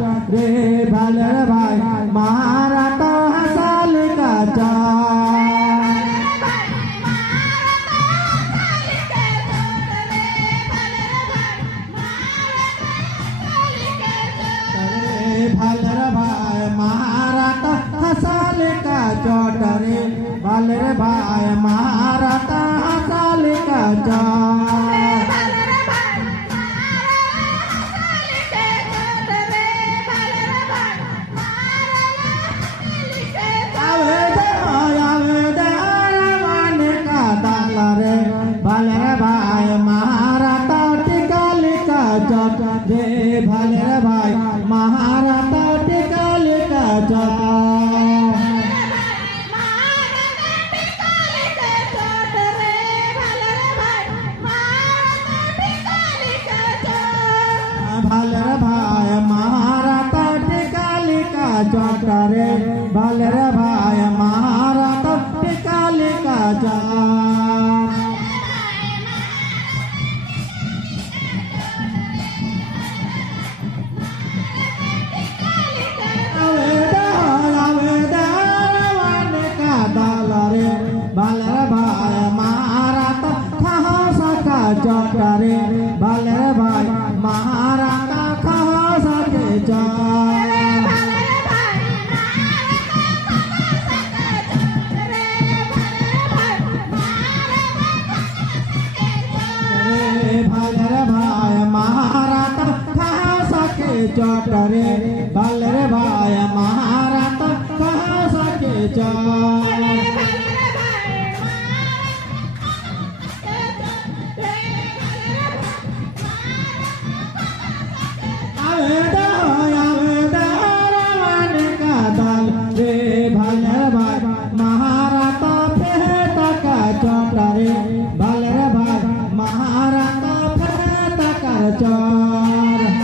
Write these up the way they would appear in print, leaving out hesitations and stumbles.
रे भाले भाई मारा तो हसाल का भाले भाई मारा तो हसाल का चोट रे भाले भाई मारा तो हसाल का भाले भाई मारा तो टिकल का चोट रे भाले भाई मारा तो टिकल का चोट भाले भाई मारा तो टिकल का चोट रे भाले भाई मारा तो टिकल का चोट भाले भाई मारा तो खास का चोट रे भाले भाई मारा तो खास के चोट भाले भाई मारा तो खास के चोट रे भाले भाई मारा तो खास के चोट रे भाले भाई मारा तो फेट का चोट रे भाले भाई मारा तो फेट का चोट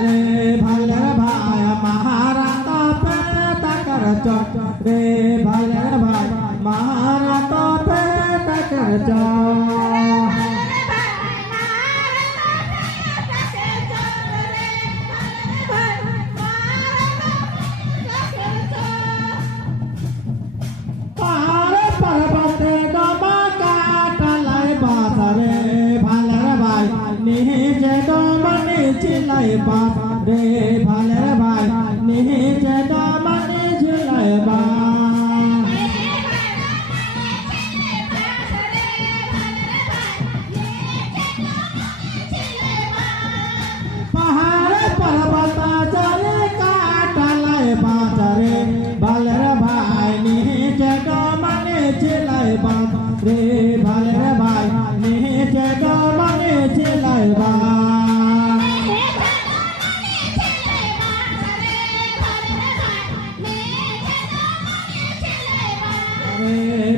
रे भाले भाई मारा तो फेट का चोट रे भाले भाई मारा तो फेट का चोट नीचे तो मनी चिल्लाए बाप रे भाले भाई नीचे तो मनी चिल्लाए बाप पहाड़ पर्वत चले काट लाए बाप रे भाले भाई नीचे तो मनी चिल्लाए बाप रे भाले भाई नीचे तो मनी चिल्लाए बाप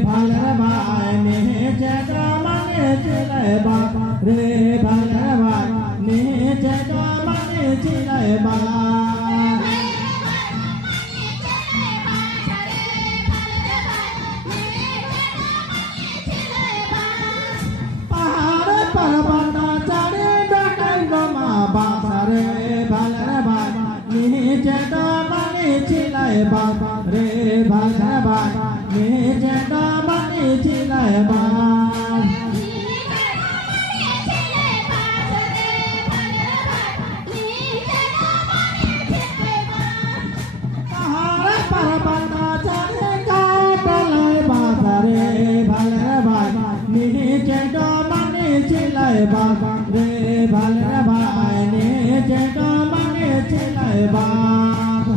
भाले भाई नीचे तो मनी चिल्लाए बाप रे भाले भाई नीचे तो मनी चिल्लाए बाप पहाड़ पर्वत चढ़े डगमा बाप रे भाले भाई नीचे तो मनी चिल्लाए बाप रे भाले भाई नीचे तो मनी चिल्लाए बाप पहाड़ पर्वत चढ़े काट लाए बाप रे भाले भाई नीचे तो मनी चिल्लाए बाप रे भाले भाई नीचे तो मनी चिल्लाए बाप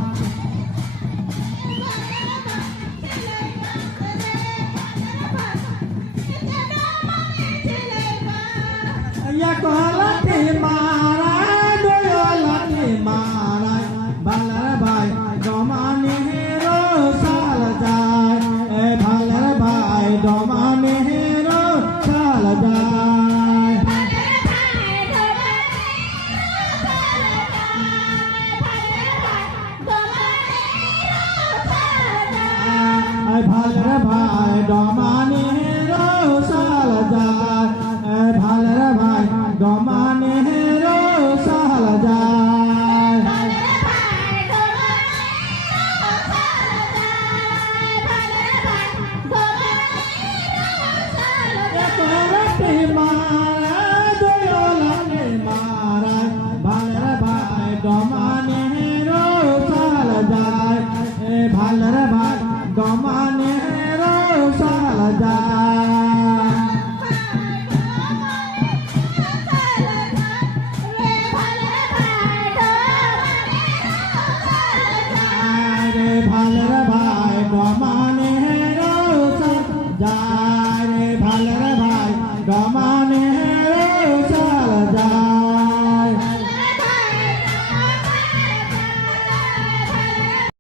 या कोलती मारा दोलती मारा भाले भाई डोमानी हीरो साल जाए भाले भाई डोमानी हीरो साल जाए भाले भाई डोमानी ভালের ভাই ডমা